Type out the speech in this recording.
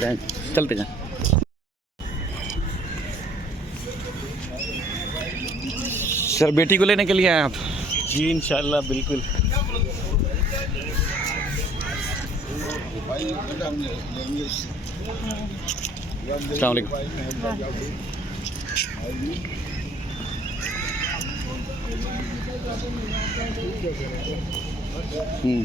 चलते जाएं। सर बेटी को लेने के लिए आए आप? जी इंशाल्लाह बिल्कुल। अस्सलाम वालेकुम। Hmm.